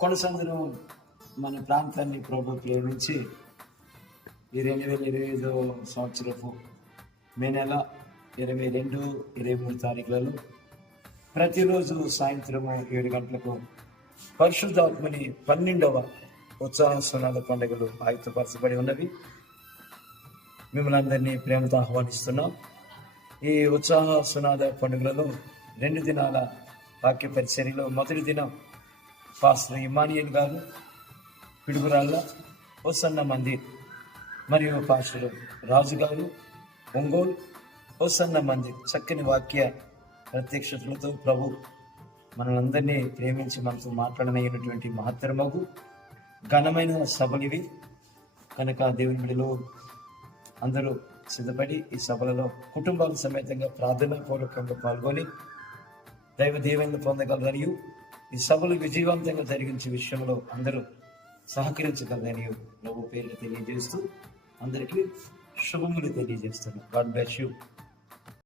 కొనసాగుతున్న మన ప్రాంతాన్ని ప్రభు ప్రేమించి ఈ 2025 సంవత్సరపు మే నెల 22, 23 తారీఖులలో ప్రతిరోజు సాయంత్రము 7 గంటలకు పరిశుద్ధాత్మని 12వ ఉత్సాహ సునాద పండుగలు ఆయుధపరచబడి ఉన్నవి. మిమ్మల్ని అందరినీ ప్రేమతో ఆహ్వానిస్తున్నాం. ఈ ఉత్సాహ సునాద పండుగలలో 2 దినాల వాక్య పరిచర్యలో మొదటి దినం పాస్టర్ ఇమానియల్ గారు పిడుగురాళ్ళ హోసన్న మందిర్ మరియు పాస్టర్ రాజు గారు ఒంగోలు హోసన్న మందిర్ చక్కని వాక్య ప్రత్యక్షతలతో ప్రభు మనందరినీ ప్రేమించి మనతో మాట్లాడనైనటువంటి మహత్తరమగు ఘనమైన సభలివి కనుక దేవుని బిడ్డలు అందరూ సిద్ధపడి ఈ సభలలో కుటుంబాల సమేతంగా ప్రార్థనాపూర్వకంగా పాల్గొని దైవ దీవెనలు పొందగలరని, ఈ సభలు విజయవంతంగా జరిగించే విషయంలో అందరూ సహకరించగలరని ప్రభు పేరు తెలియజేస్తూ అందరికీ శుభములు తెలియజేస్తున్నాను. God bless you.